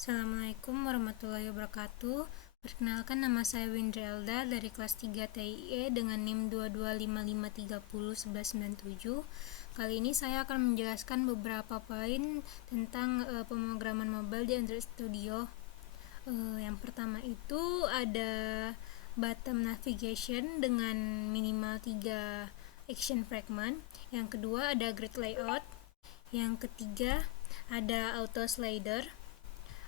Assalamualaikum warahmatullahi wabarakatuh. Perkenalkan, nama saya Windri Elda dari kelas 3 TIE dengan NIM 2255301197. Kali ini saya akan menjelaskan beberapa poin tentang pemrograman mobile di Android Studio. Yang pertama itu ada bottom navigation dengan minimal 3 action fragment. Yang kedua ada grid layout. Yang ketiga ada auto slider,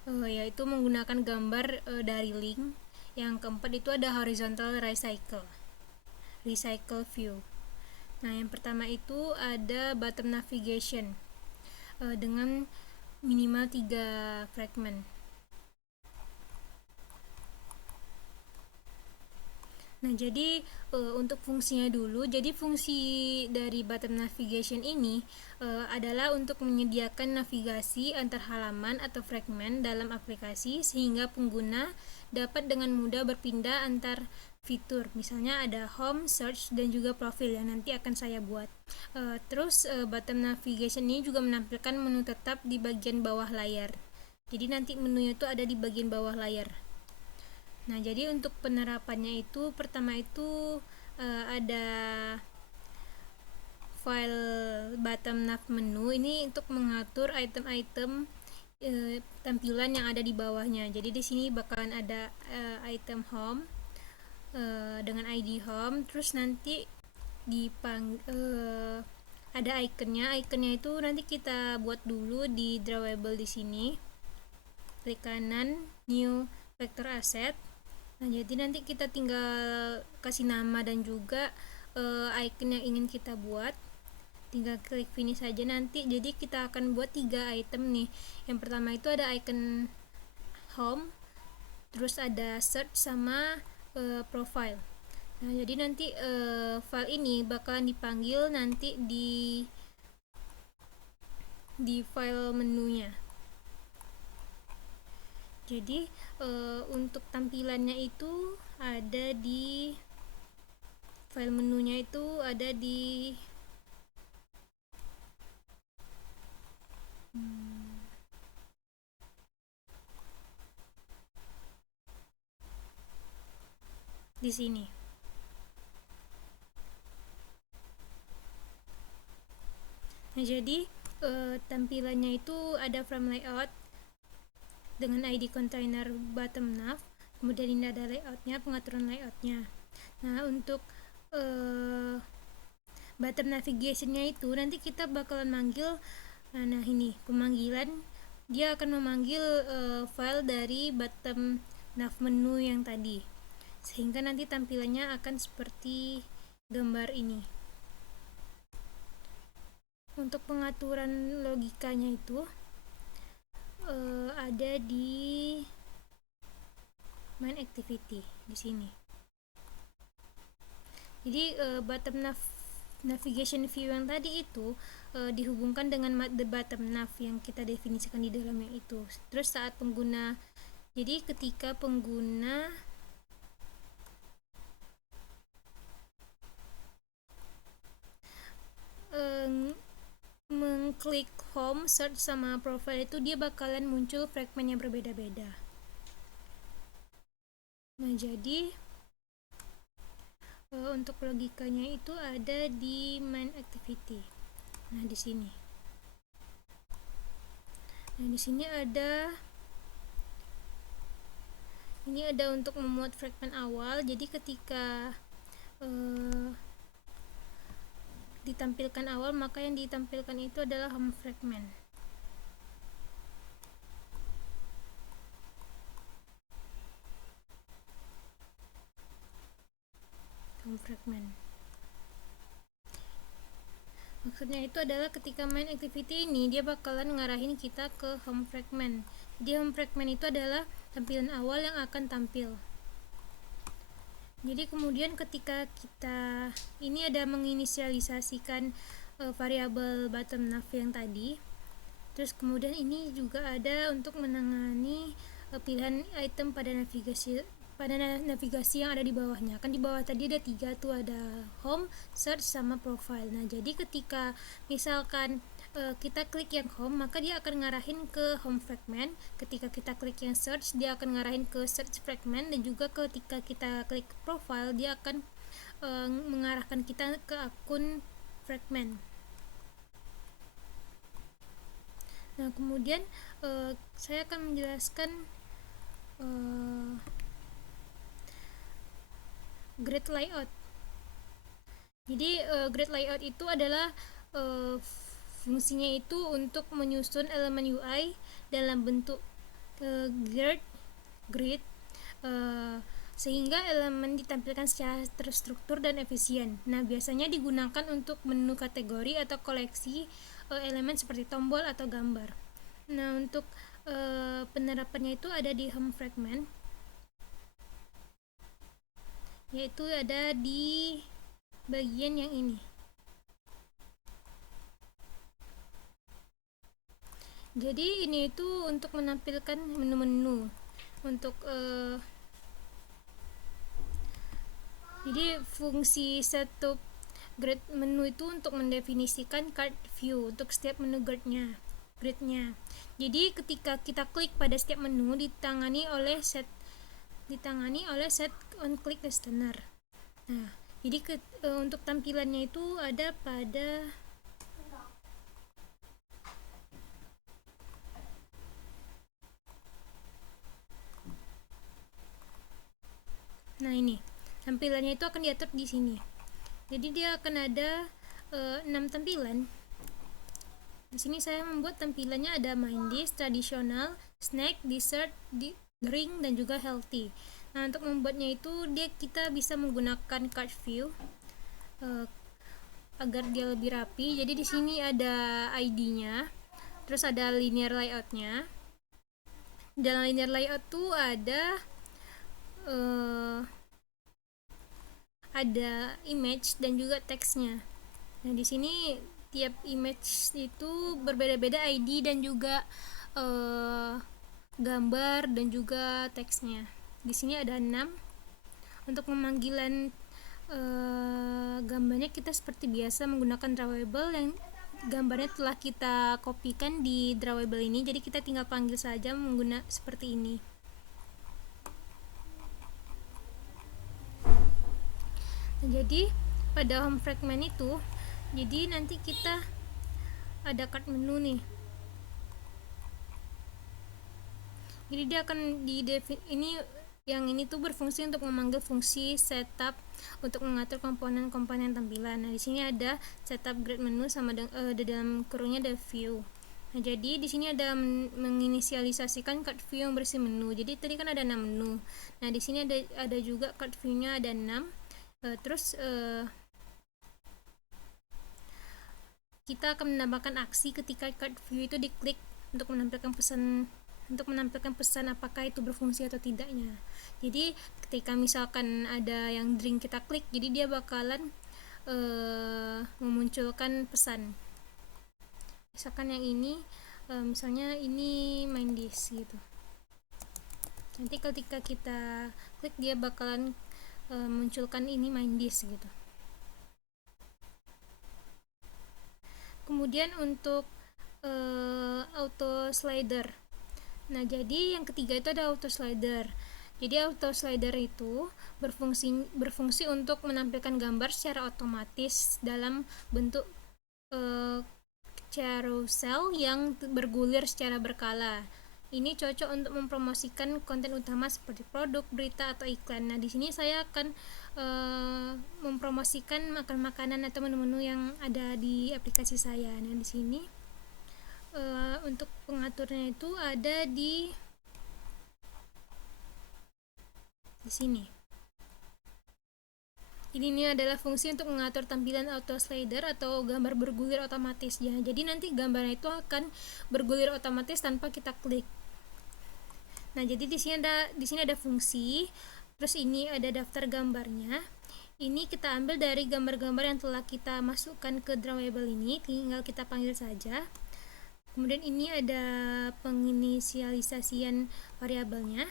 yaitu menggunakan gambar dari link. Yang keempat itu ada horizontal recycle view. Nah, yang pertama itu ada bottom navigation dengan minimal 3 fragment. Nah, jadi untuk fungsinya dulu, jadi fungsi dari bottom navigation ini adalah untuk menyediakan navigasi antar halaman atau fragmen dalam aplikasi sehingga pengguna dapat dengan mudah berpindah antar fitur. Misalnya ada home, search, dan juga profil yang nanti akan saya buat. Terus bottom navigation ini juga menampilkan menu tetap di bagian bawah layar. Jadi nanti menunya itu ada di bagian bawah layar. Nah, jadi untuk penerapannya itu pertama itu ada file bottom nav menu ini untuk mengatur item-item tampilan yang ada di bawahnya. Jadi di sini bakalan ada item home dengan ID home, terus nanti ada ikonnya itu nanti kita buat dulu di drawable di sini. Klik kanan new vector asset. Nah, jadi nanti kita tinggal kasih nama dan juga icon yang ingin kita buat. Tinggal klik finish saja nanti. Jadi kita akan buat 3 item nih. Yang pertama itu ada icon home, terus ada search sama profile. Nah, jadi nanti file ini bakalan dipanggil nanti di file menunya. Jadi untuk tampilannya itu ada di file menunya itu ada di sini. Nah, jadi tampilannya itu ada frame layout dengan ID container bottom nav, kemudian ini ada layoutnya, pengaturan layoutnya. Nah, untuk bottom navigationnya itu nanti kita bakalan manggil, nah ini pemanggilan, dia akan memanggil file dari bottom nav menu yang tadi, sehingga nanti tampilannya akan seperti gambar ini. Untuk pengaturan logikanya itu ada di main activity di sini. Jadi bottom navigation view yang tadi itu dihubungkan dengan the bottom nav yang kita definisikan di dalamnya itu. Terus saat pengguna, jadi ketika pengguna mengklik home, search sama profile itu dia bakalan muncul fragmen yang berbeda-beda. Nah, jadi untuk logikanya itu ada di main activity. Nah, di sini. Nah, di sini ada untuk memuat fragmen awal. Jadi ketika ditampilkan awal, maka yang ditampilkan itu adalah home fragment. Maksudnya itu adalah ketika main activity ini dia bakalan ngarahin kita ke home fragment. Jadi home fragment itu adalah tampilan awal yang akan tampil. Jadi kemudian ketika kita ini ada menginisialisasikan variabel bottom nav yang tadi, terus kemudian ini juga ada untuk menangani pilihan item pada navigasi yang ada di bawahnya. Kan di bawah tadi ada 3 tuh, ada home, search sama profile. Nah, jadi ketika misalkan kita klik yang home, maka dia akan ngarahin ke home fragment. Ketika kita klik yang search, dia akan ngarahin ke search fragment, dan juga ketika kita klik profile, dia akan mengarahkan kita ke akun fragment. Nah, kemudian saya akan menjelaskan grid layout. Jadi grid layout itu adalah fungsinya itu untuk menyusun elemen UI dalam bentuk grid sehingga elemen ditampilkan secara terstruktur dan efisien. Nah, biasanya digunakan untuk menu kategori atau koleksi elemen seperti tombol atau gambar. Nah, untuk penerapannya itu ada di home fragment, yaitu ada di bagian yang ini. Jadi ini itu untuk menampilkan menu-menu untuk jadi fungsi setup grid menu itu untuk mendefinisikan card view untuk setiap menu gridnya. Jadi ketika kita klik pada setiap menu ditangani oleh set on click listener. Nah, jadi untuk tampilannya itu ada pada ini tampilannya itu akan diatur di sini. Jadi dia akan ada 6 tampilan. Di sini saya membuat tampilannya ada main dish, tradisional, snack, dessert, drink, dan juga healthy. Nah, untuk membuatnya itu kita bisa menggunakan card view agar dia lebih rapi. Jadi di sini ada ID-nya, terus ada linear layout-nya. Dalam linear layout tuh ada image dan juga teksnya. Nah, di sini tiap image itu berbeda-beda ID dan juga gambar dan juga teksnya. Di sini ada 6. Untuk pemanggilan gambarnya kita seperti biasa menggunakan drawable yang gambarnya telah kita kopikan di drawable ini. Jadi kita tinggal panggil saja menggunakan seperti ini. Nah, jadi pada home fragment itu, jadi nanti kita ada card menu nih. Jadi dia akan ini tuh berfungsi untuk memanggil fungsi setup untuk mengatur komponen-komponen tampilan. Nah, di sini ada setup grid menu sama di dalam kurungnya ada view. Nah, jadi di sini ada menginisialisasikan card view yang berisi menu. Jadi tadi kan ada 6 menu. Nah, di sini ada juga card view-nya ada 6. Terus kita akan menambahkan aksi ketika card view itu diklik untuk menampilkan pesan apakah itu berfungsi atau tidaknya. Jadi ketika misalkan ada yang drink kita klik, jadi dia bakalan memunculkan pesan. Misalkan yang ini misalnya ini main dish gitu. Nanti ketika kita klik dia bakalan munculkan ini main dish gitu. Kemudian untuk auto slider. Nah, jadi yang ketiga itu ada auto slider. Jadi auto slider itu berfungsi untuk menampilkan gambar secara otomatis dalam bentuk carousel yang bergulir secara berkala. Ini cocok untuk mempromosikan konten utama seperti produk, berita, atau iklan. Nah, di sini saya akan mempromosikan makanan atau menu-menu yang ada di aplikasi saya. Nah, di sini untuk pengaturnya itu ada di sini. Ini adalah fungsi untuk mengatur tampilan auto slider atau gambar bergulir otomatis ya. Jadi nanti gambarnya itu akan bergulir otomatis tanpa kita klik. Nah, jadi di sini ada fungsi, terus ini ada daftar gambarnya. Ini kita ambil dari gambar-gambar yang telah kita masukkan ke drawable ini, tinggal kita panggil saja. Kemudian ini ada penginisialisasian variabelnya.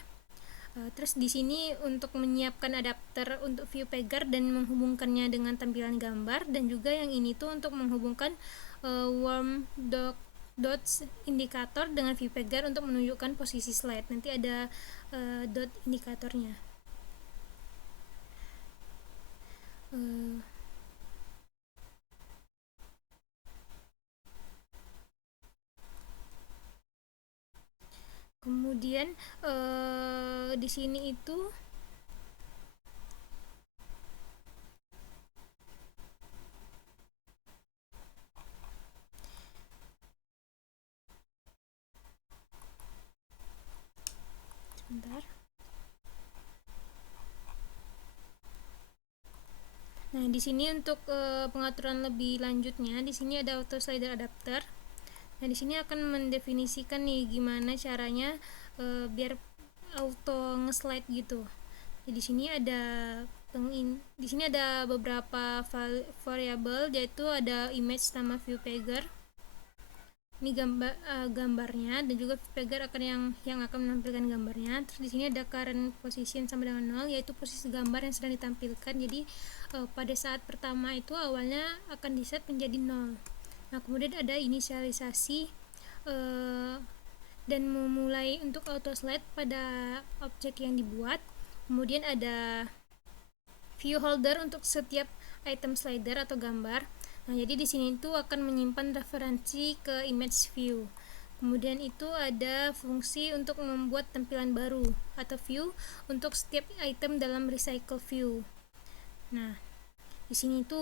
Terus di sini untuk menyiapkan adapter untuk view pagar dan menghubungkannya dengan tampilan gambar, dan juga yang ini tuh untuk menghubungkan warm dots indikator dengan view pagar untuk menunjukkan posisi slide. Nanti ada dot indikatornya. Kemudian di sini itu sebentar. Nah, di sini untuk pengaturan lebih lanjutnya, di sini ada auto slider adapter. Nah, di sini akan mendefinisikan nih gimana caranya biar auto nge-slide gitu. Jadi di sini ada beberapa variabel, yaitu ada image sama view pagar. Ini gambarnya, dan juga view pagar akan yang akan menampilkan gambarnya. Terus di sini ada current position sama dengan 0, yaitu posisi gambar yang sedang ditampilkan. Jadi pada saat pertama itu awalnya akan di-set menjadi 0. Nah, kemudian ada inisialisasi dan memulai untuk auto slide pada objek yang dibuat. Kemudian ada view holder untuk setiap item slider atau gambar. Nah, jadi di sini itu akan menyimpan referensi ke image view. Kemudian itu ada fungsi untuk membuat tampilan baru atau view untuk setiap item dalam recycle view. Nah, di sini itu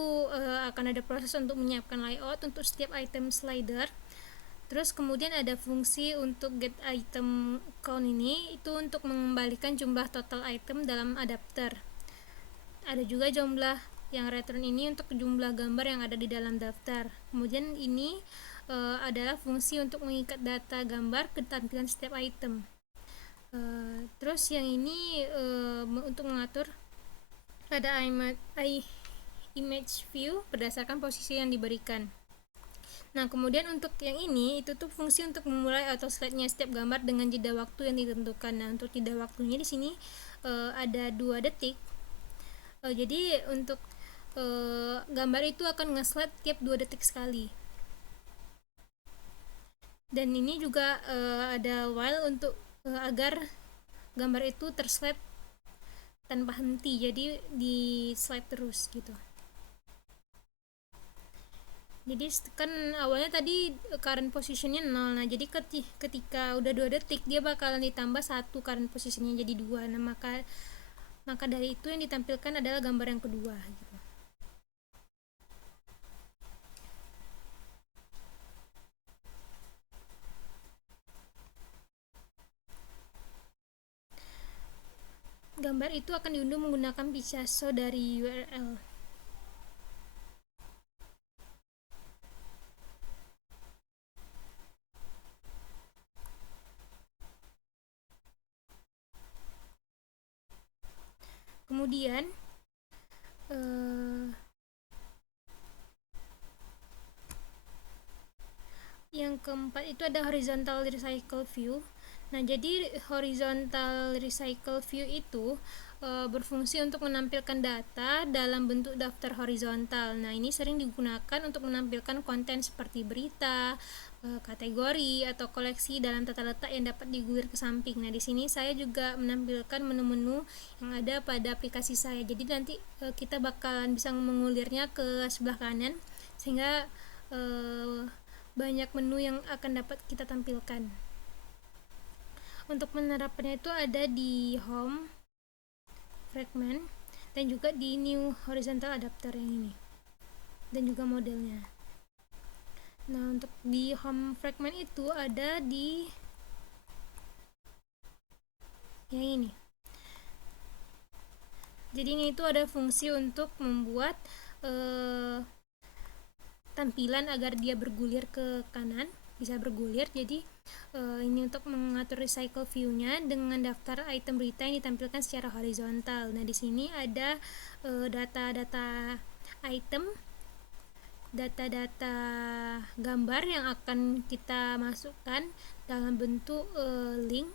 akan ada proses untuk menyiapkan layout untuk setiap item slider. Terus kemudian ada fungsi untuk get item count, ini itu untuk mengembalikan jumlah total item dalam adapter. Ada juga jumlah yang return ini untuk jumlah gambar yang ada di dalam daftar. Kemudian ini adalah fungsi untuk mengikat data gambar ke tampilan setiap item. Terus yang ini untuk mengatur ada image view berdasarkan posisi yang diberikan. Nah, kemudian untuk yang ini itu tuh fungsi untuk memulai auto slide-nya setiap gambar dengan jeda waktu yang ditentukan. Nah, untuk jeda waktunya di sini ada 2 detik. Jadi untuk gambar itu akan nge-slide tiap 2 detik sekali. Dan ini juga ada while untuk agar gambar itu terslide tanpa henti, jadi di slide terus gitu. Jadi kan awalnya tadi current positionnya 0. Nah, jadi ketika udah 2 detik dia bakalan ditambah 1 current positionnya jadi 2. Nah, maka dari itu yang ditampilkan adalah gambar yang kedua gitu. Gambar itu akan diunduh menggunakan Picasso dari URL. Kemudian yang keempat itu ada horizontal recycle view. Nah, jadi horizontal recycle view itu berfungsi untuk menampilkan data dalam bentuk daftar horizontal. Nah, ini sering digunakan untuk menampilkan konten seperti berita, kategori atau koleksi dalam tata letak yang dapat digulir ke samping. Nah, di sini saya juga menampilkan menu-menu yang ada pada aplikasi saya. Jadi nanti kita bakalan bisa mengulirnya ke sebelah kanan sehingga banyak menu yang akan dapat kita tampilkan. Untuk penerapannya itu ada di home, fragment, dan juga di new horizontal adapter yang ini, dan juga modelnya. Nah, untuk di home fragment itu ada di yang ini. Jadi ini itu ada fungsi untuk membuat tampilan agar dia bergulir ke kanan, bisa bergulir. Jadi ini untuk mengatur recycle view-nya dengan daftar item berita yang ditampilkan secara horizontal. Nah, di sini ada data-data item, data-data gambar yang akan kita masukkan dalam bentuk link.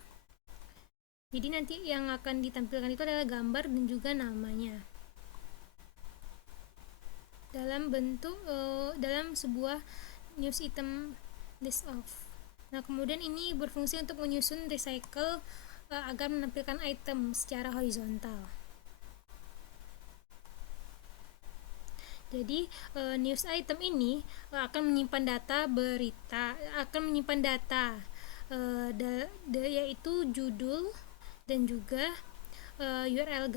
Jadi nanti yang akan ditampilkan itu adalah gambar dan juga namanya dalam bentuk dalam sebuah news item list of. Nah, kemudian ini berfungsi untuk menyusun recycle agar menampilkan item secara horizontal. Jadi news item ini akan menyimpan data berita, yaitu judul dan juga URL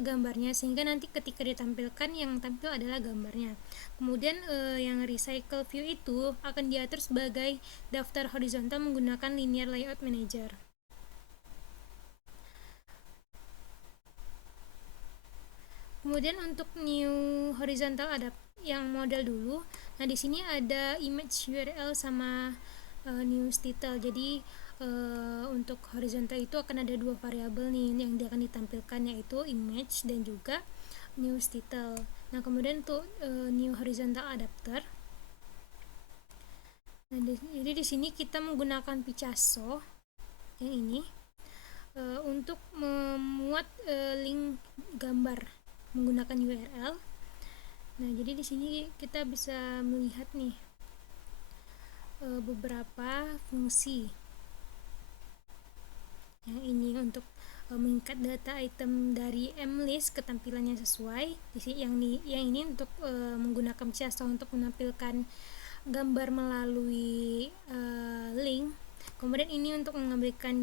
gambarnya, sehingga nanti ketika ditampilkan yang tampil adalah gambarnya. Kemudian yang recycle view itu akan diatur sebagai daftar horizontal menggunakan linear layout manager. Kemudian untuk new horizontal yang model dulu. Nah, di sini ada image URL sama news title. Jadi untuk horizontal itu akan ada dua variabel nih yang akan ditampilkan, yaitu image dan juga news title. Nah, kemudian untuk new horizontal adapter. Nah, jadi di sini kita menggunakan Picasso yang ini untuk memuat link gambar menggunakan URL. Nah, jadi di sini kita bisa melihat nih beberapa fungsi. Yang ini untuk mengikat data item dari mlist ke tampilannya sesuai. Yang ini untuk menggunakan Picasso untuk menampilkan gambar melalui link. Kemudian ini untuk mengembalikan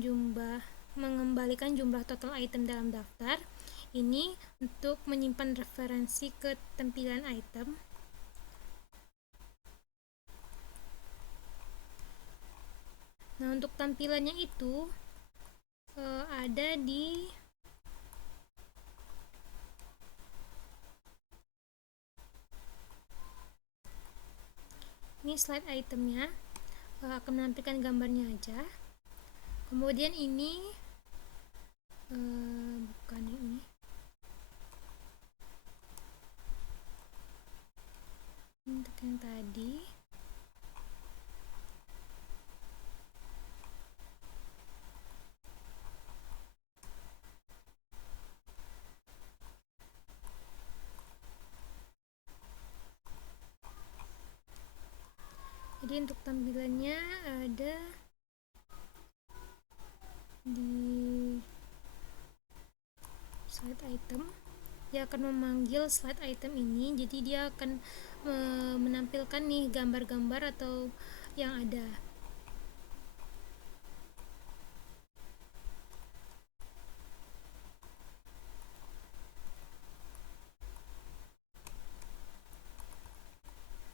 jumlah total item dalam daftar. Ini untuk menyimpan referensi ke tampilan item. Nah, untuk tampilannya itu ada di ini slide itemnya, akan menampilkan gambarnya aja. Kemudian ini bukan ini, untuk yang tadi. Jadi untuk tampilannya ada di slide item. Dia akan memanggil slide item ini, jadi dia akan menampilkan nih gambar-gambar atau yang ada.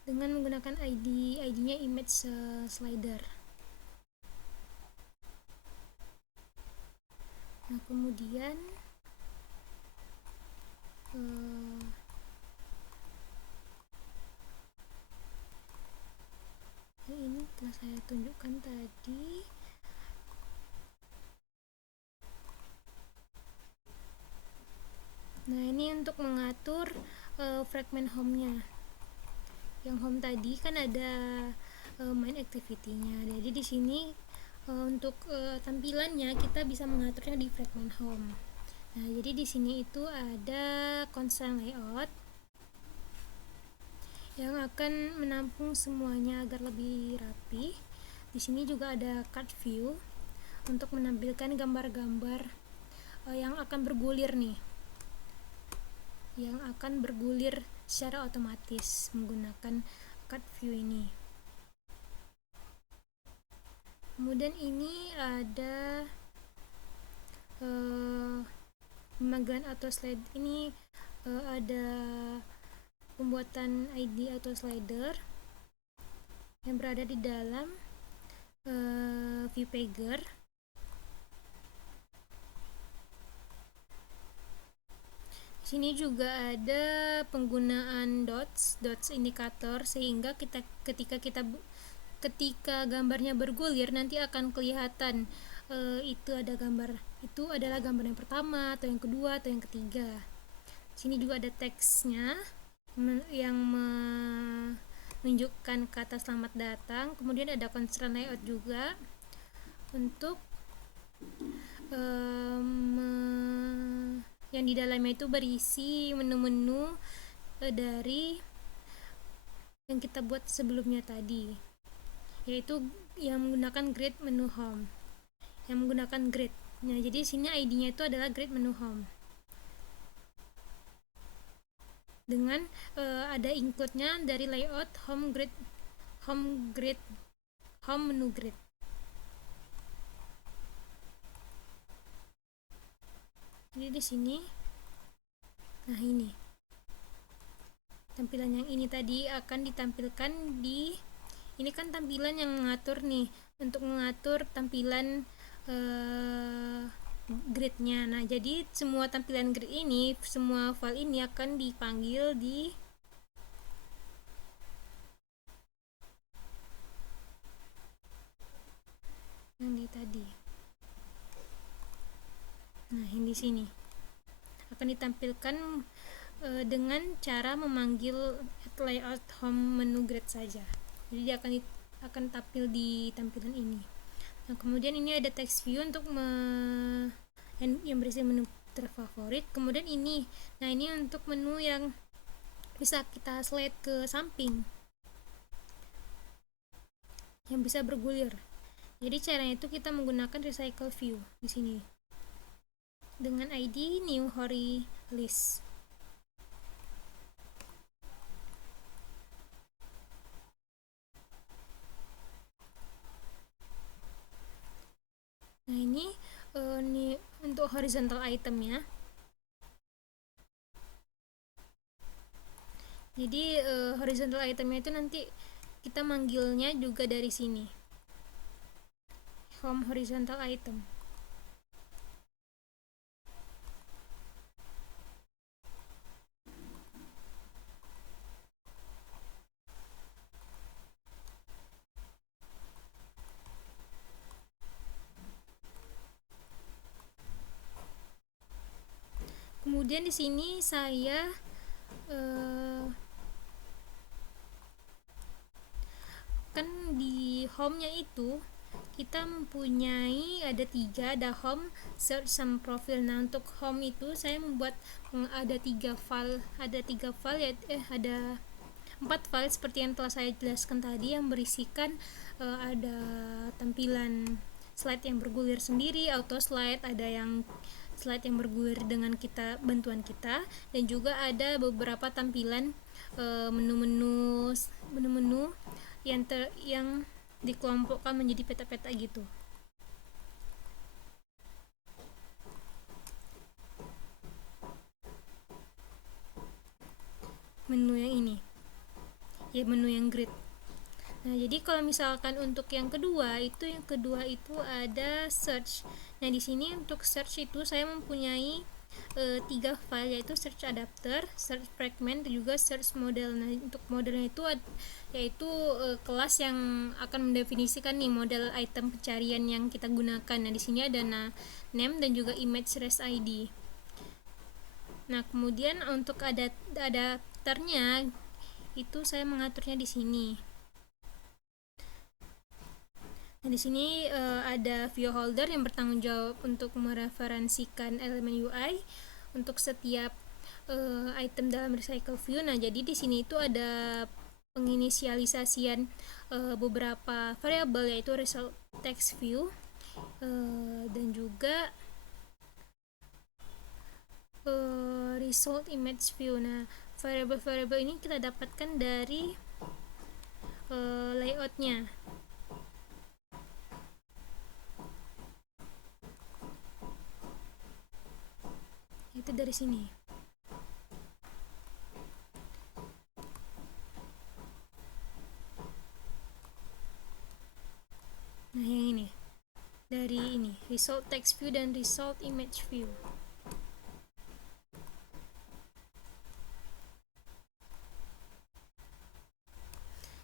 Dengan menggunakan ID-nya image slider. Nah, kemudian ini telah saya tunjukkan tadi. Nah, ini untuk mengatur fragment home-nya. Yang home tadi kan ada main activity-nya. Jadi di sini untuk tampilannya kita bisa mengaturnya di fragment home. Nah, jadi di sini itu ada constraint layout yang akan menampung semuanya agar lebih rapi. Di sini juga ada card view untuk menampilkan gambar-gambar yang akan bergulir nih, yang akan bergulir secara otomatis menggunakan card view ini. Kemudian ini ada pemanggilan auto slide. Ini ada pembuatan ID auto slider yang berada di dalam view pager. Di sini juga ada penggunaan dots indikator, sehingga ketika gambarnya bergulir nanti akan kelihatan itu adalah gambar yang pertama atau yang kedua atau yang ketiga. Di sini juga ada teksnya yang menunjukkan kata selamat datang. Kemudian ada constraint layout juga untuk yang di dalamnya itu berisi menu-menu dari yang kita buat sebelumnya tadi, yaitu yang menggunakan grid menu home, yang menggunakan grid. Nah, jadi sini ID-nya itu adalah grid menu home. Dengan ada include-nya dari layout home grid, home menu grid. Jadi di sini, nah ini tampilan yang ini tadi akan ditampilkan di ini kan tampilan yang mengatur nih, untuk mengatur tampilan gridnya. Nah, jadi semua tampilan grid ini, semua file ini akan dipanggil di yang di tadi. Nah, yang di sini akan ditampilkan dengan cara memanggil layout home menu grid saja. Jadi dia akan tampil di tampilan ini. Nah, kemudian ini ada text view untuk yang berisi menu terfavorit. Kemudian ini, nah ini untuk menu yang bisa kita slide ke samping, yang bisa bergulir. Jadi caranya itu kita menggunakan recycle view di sini dengan ID new horizon list. Nah, ini untuk horizontal item ya. Jadi horizontal itemnya itu nanti kita manggilnya juga dari sini, home horizontal item. Kemudian di sini saya kan di home-nya itu kita mempunyai ada 3, ada home, search, sama profile. Nah, untuk home itu saya membuat ada 3 file, ya, ada 4 file seperti yang telah saya jelaskan tadi, yang berisikan ada tampilan slide yang bergulir sendiri, auto slide, ada yang slide yang bergulir dengan bantuan kita, dan juga ada beberapa tampilan menu-menu yang dikelompokkan menjadi peta-peta gitu. Menu yang ini, ya menu yang grid. Nah, jadi kalau misalkan untuk yang kedua itu ada search. Nah, di sini untuk search itu saya mempunyai 3 file, yaitu search adapter, search fragment, dan juga search model. Nah, untuk modelnya itu yaitu kelas yang akan mendefinisikan nih model item pencarian yang kita gunakan. Nah, di sini ada name dan juga image res ID. Nah, kemudian untuk adapternya itu saya mengaturnya di sini. Nah, di sini ada view holder yang bertanggung jawab untuk mereferensikan elemen UI untuk setiap item dalam recycle view. Nah, jadi di sini itu ada penginisialisasian beberapa variabel, yaitu result text view dan juga result image view. Nah, variabel-variabel ini kita dapatkan dari layoutnya. Itu dari sini. Nah, yang ini dari ini result text view dan result image view.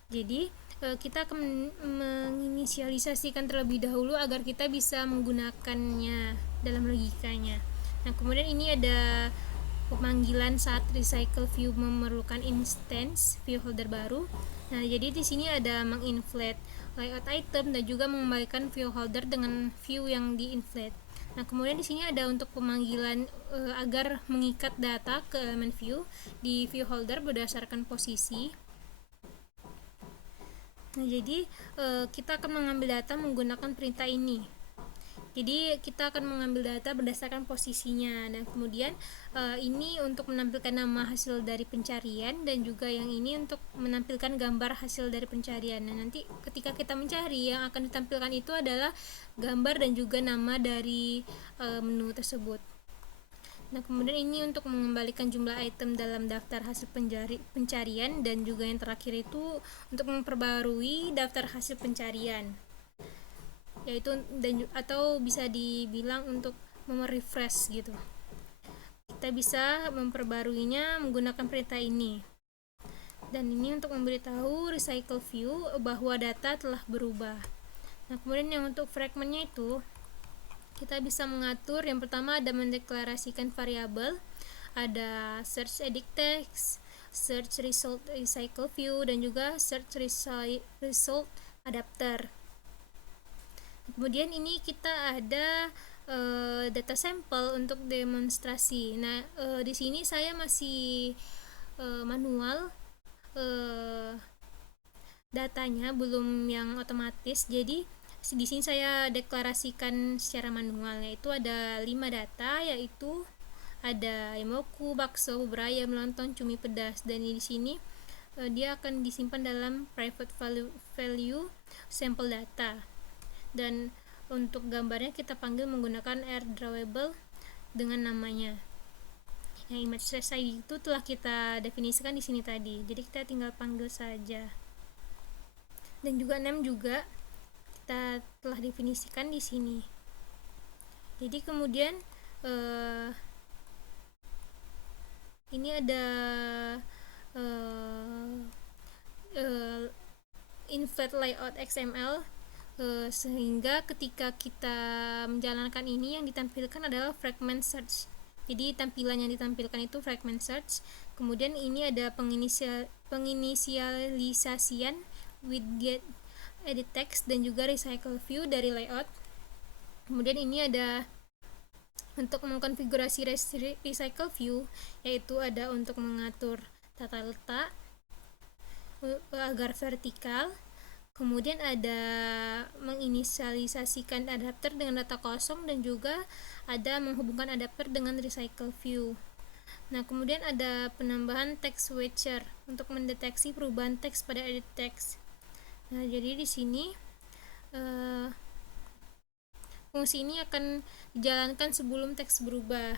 Jadi kita akan menginisialisasikan terlebih dahulu agar kita bisa menggunakannya dalam logikanya. Nah, kemudian ini ada pemanggilan saat recycle view memerlukan instance view holder baru. Nah, jadi di sini ada menginflate layout item dan juga mengembalikan view holder dengan view yang diinflate. Nah, kemudian di sini ada untuk pemanggilan agar mengikat data ke elemen view di view holder berdasarkan posisi. Nah, jadi kita akan mengambil data menggunakan perintah ini. Jadi kita akan mengambil data berdasarkan posisinya, dan kemudian ini untuk menampilkan nama hasil dari pencarian, dan juga yang ini untuk menampilkan gambar hasil dari pencarian. Nah, nanti ketika kita mencari, yang akan ditampilkan itu adalah gambar dan juga nama dari menu tersebut. Nah, kemudian ini untuk mengembalikan jumlah item dalam daftar hasil pencarian, dan juga yang terakhir itu untuk memperbarui daftar hasil pencarian, yaitu atau bisa dibilang untuk merefresh gitu. Kita bisa memperbaruinya menggunakan perintah ini. Dan ini untuk memberitahu recycle view bahwa data telah berubah. Nah, kemudian yang untuk fragmentnya itu kita bisa mengatur, yang pertama ada mendeklarasikan variabel, ada search edit text, search result recycle view, dan juga search result adapter. Kemudian ini kita ada data sampel untuk demonstrasi. Nah, di sini saya masih manual datanya, belum yang otomatis. Jadi di sini saya deklarasikan secara manual, yaitu ada 5 data, yaitu ada Emoku, bakso, bubur ayam, lontong, cumi pedas, dan di sini dia akan disimpan dalam private value sample data. Dan untuk gambarnya kita panggil menggunakan air drawable dengan namanya. Yang image trace ID itu telah kita definisikan di sini tadi, jadi kita tinggal panggil saja. Dan juga name juga kita telah definisikan di sini. Jadi kemudian ini ada invert layout XML, sehingga ketika kita menjalankan ini yang ditampilkan adalah fragment search. Jadi tampilan yang ditampilkan itu fragment search. Kemudian ini ada penginisialisasian widget edit text dan juga recycle view dari layout. Kemudian ini ada untuk mengkonfigurasi recycle view, yaitu ada untuk mengatur tata letak agar vertikal. Kemudian ada menginisialisasikan adapter dengan data kosong, dan juga ada menghubungkan adapter dengan recycle view. Nah, kemudian ada penambahan text switcher untuk mendeteksi perubahan teks pada edit text. Nah, jadi di sini fungsi ini akan dijalankan sebelum teks berubah.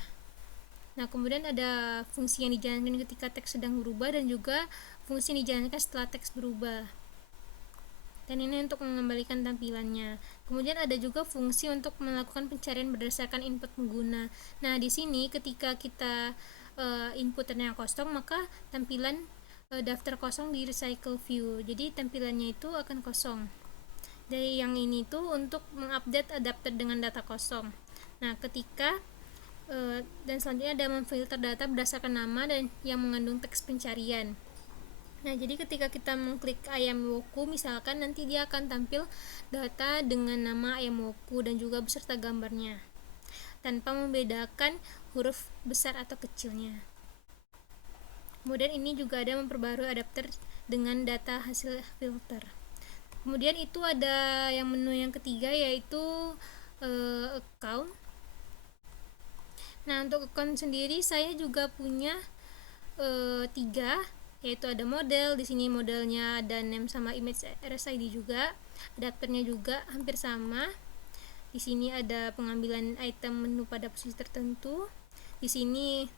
Nah, kemudian ada fungsi yang dijalankan ketika teks sedang berubah, dan juga fungsi yang dijalankan setelah teks berubah. Dan ini untuk mengembalikan tampilannya. Kemudian ada juga fungsi untuk melakukan pencarian berdasarkan input pengguna. Nah, di sini ketika kita input yang kosong, maka tampilan daftar kosong di recycle view. Jadi tampilannya itu akan kosong. Dari yang ini tuh untuk mengupdate adapter dengan data kosong. Nah, ketika dan selanjutnya ada memfilter data berdasarkan nama dan yang mengandung teks pencarian. Nah, jadi ketika kita mengklik ayam woku misalkan, nanti dia akan tampil data dengan nama ayam woku dan juga beserta gambarnya, tanpa membedakan huruf besar atau kecilnya. Kemudian ini juga ada memperbarui adapter dengan data hasil filter. Kemudian itu ada yang menu yang ketiga, yaitu account. Nah, untuk account sendiri saya juga punya 3, yaitu ada model. Di sini modelnya ada name sama image RSID juga. Adapternya juga hampir sama. Di sini ada pengambilan item menu pada posisi tertentu. Di sini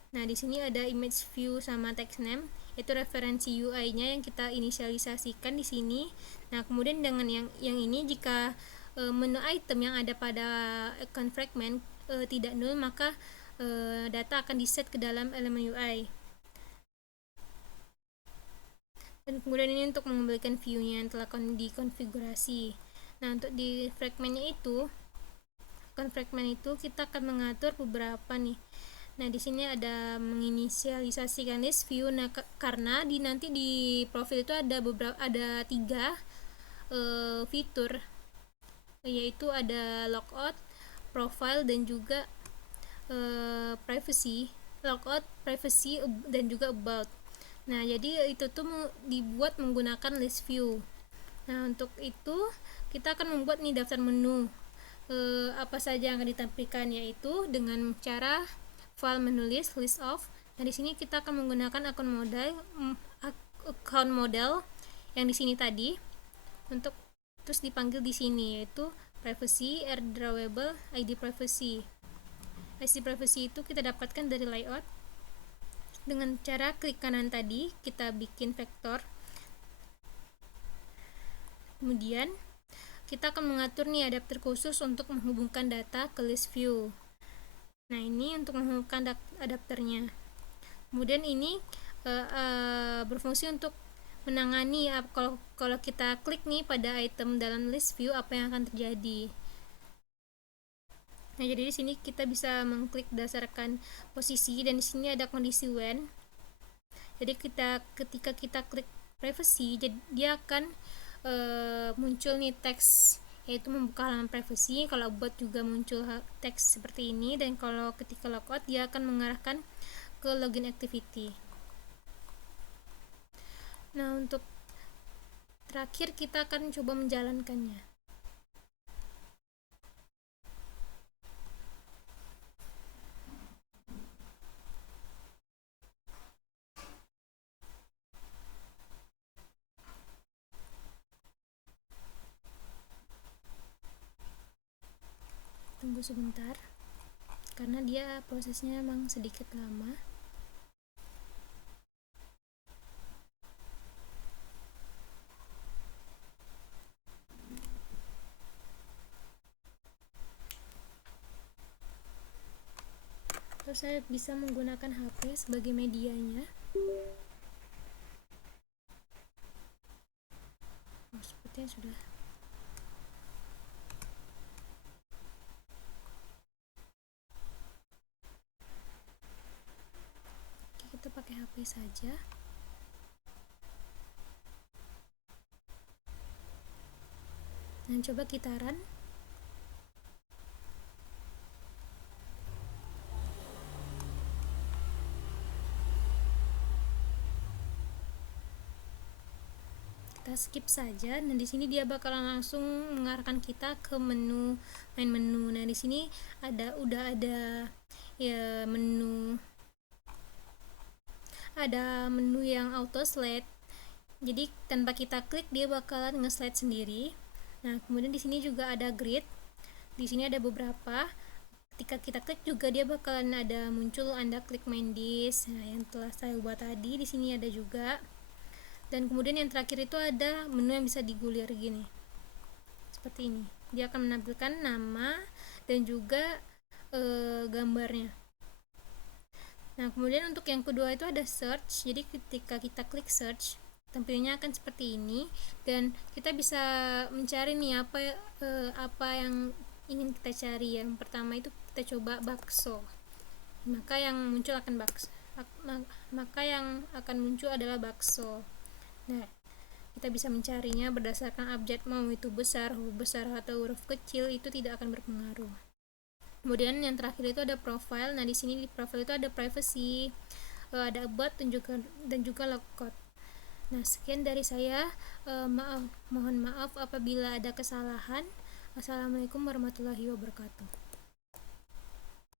ada image view sama text name, itu referensi UI-nya yang kita inisialisasikan di sini. Nah, kemudian dengan yang ini, jika menu item yang ada pada account fragment tidak null, maka data akan diset ke dalam elemen UI. Dan kemudian ini untuk mengembalikan view-nya yang telah dikonfigurasi. Nah, untuk di fragmentnya itu, account fragment itu kita akan mengatur beberapa nih. Nah, di sini ada menginisialisasikan list view. Nah, karena nanti di profil itu ada 3 fitur, yaitu ada logout, profile, dan juga privacy. Logout, privacy, dan juga about. Nah, jadi itu tuh dibuat menggunakan list view. Nah, untuk itu kita akan membuat nih daftar menu apa saja yang akan ditampilkan, yaitu dengan cara file menulis list of. Nah, di sini kita akan menggunakan account model yang di sini tadi untuk terus dipanggil di sini, yaitu privacy airdrawable ID privacy. ID privacy itu kita dapatkan dari layout. Dengan cara klik kanan tadi kita bikin vektor. Kemudian kita akan mengatur nih adapter khusus untuk menghubungkan data ke list view. Nah, ini untuk menghubungkan adapternya. Kemudian ini berfungsi untuk menangani kalau kita klik nih pada item dalam list view, apa yang akan terjadi. Nah, jadi di sini kita bisa mengklik berdasarkan posisi, dan di sini ada kondisi when. Jadi ketika kita klik privacy, jadi dia akan muncul nih teks, yaitu membuka halaman privacy. Kalau bot juga muncul teks seperti ini, dan kalau ketika logout dia akan mengarahkan ke login activity. Nah, untuk terakhir kita akan coba menjalankannya. Tunggu sebentar karena dia prosesnya emang sedikit lama. Terus saya bisa menggunakan HP sebagai medianya. Sepertinya sudah. Oke, kita pakai HP saja. Dan coba kita run. Kita skip saja, dan di sini dia bakalan langsung mengarahkan kita ke main menu. Nah, di sini udah ada ya menu yang auto slide. Jadi tanpa kita klik dia bakalan nge-slide sendiri. Nah, kemudian di sini juga ada grid. Di sini ada beberapa. Ketika kita klik juga dia bakalan ada muncul Anda klik main disk. Nah, yang telah saya buat tadi di sini ada juga. Dan kemudian yang terakhir itu ada menu yang bisa digulir gini. Seperti ini. Dia akan menampilkan nama dan juga gambarnya. Nah, kemudian untuk yang kedua itu ada search. Jadi ketika kita klik search, tampilnya akan seperti ini, dan kita bisa mencari nih apa yang ingin kita cari. Yang pertama itu kita coba bakso. Maka yang muncul adalah bakso. Nah, kita bisa mencarinya berdasarkan abjad, mau itu besar, huruf besar atau huruf kecil, itu tidak akan berpengaruh. Kemudian yang terakhir itu ada profile. Nah, di sini di profile itu ada privacy, ada about dan juga logout. Nah, sekian dari saya. Mohon maaf apabila ada kesalahan. Assalamualaikum warahmatullahi wabarakatuh.